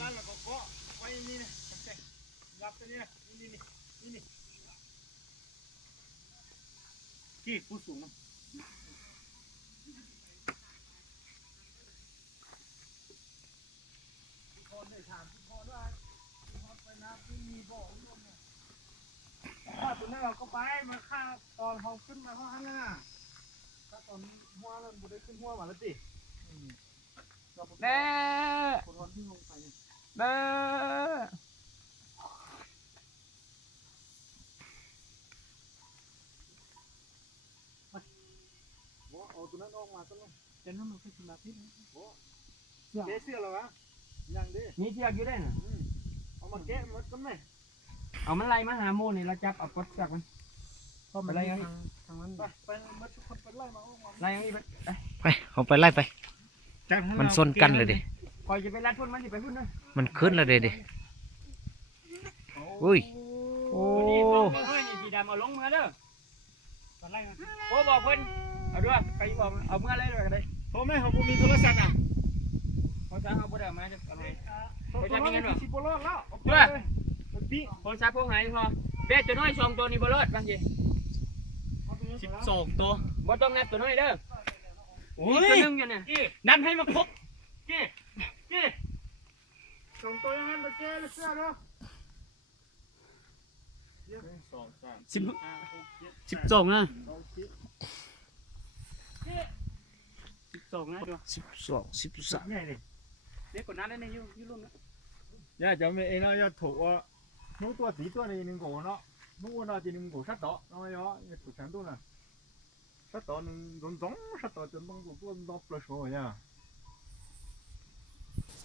ร้านแล้วก็เกาะไว้นี่นะยับตัวนี้นี่กี่ผู้สูงมั้งคนได้ถามพอได้พอไปน้ำที่มีบ่อลมเนี่ยถ้าตัวนั้นเราก็ไปมาฆ่าตอนเขาขึ้นมาเขาหันน่ะถ้าตอนหัวมันบุได้ขึ้นหัวมาแล้วดิแม่คนวันที่ลงไปแม่เอาตัวนั้นออกมาซะเลยเดี๋ยวนั้นมันคือมาพิษเจ๊เสื้อเหรอวะยังดิมีเชือกอยู่ได้น่ะเอามาแกะมันก็ไม่เอามันไล่มาหาโมนี่เราจับเอากดจักมันก็ไปไล่ทางนั้นไปมาทุกคนไปไล่มาไล่อย่างนี้ไปเขาไปไล่ไปมันซนกันเลยดิคอยจะไปรัดพุ่นมันจะไปพุ่นนะมันขึ้นแล้วดิอุ้ยโอ้นี่สีดำเอาลงมือเด้อมาไล่มาโอ้บอกเพิ่นเอาด้วยใครบอกเอาเมื่อไรเลยก็ได้โทรไม่เขามีโทรศัพท์อ่ะเขาจะเอาบ่ได้มาจะอะไรเขาจะมีเงินหรอ10 บาทแล้วด้วยโทรศัพท์พวกไหนพอเบ็ดตัวน้อย2 ตัวนี่บอลบางที12 ตัวบ่ต้องนับตัวน้อยเด้อโอ้ยตัวนึงอยู่เนี่ยนับให้มาครบกี่2 ตัวยังไงมาเจ้เสื้อเนาะ12นะ12นะ12 13เด็กกว่านั้นได้ยุ่งนะย่าจะไม่เองนะย่าถูกว่านุ่งตัวสีตัวนี้1 cổ nóนุ่งว่าจะ1 cổ sắt đỏ nó đóถูกแสงตัวน่ะsắt đỏ 1 giống sắt đỏ จนต้องตัวplus โหย่า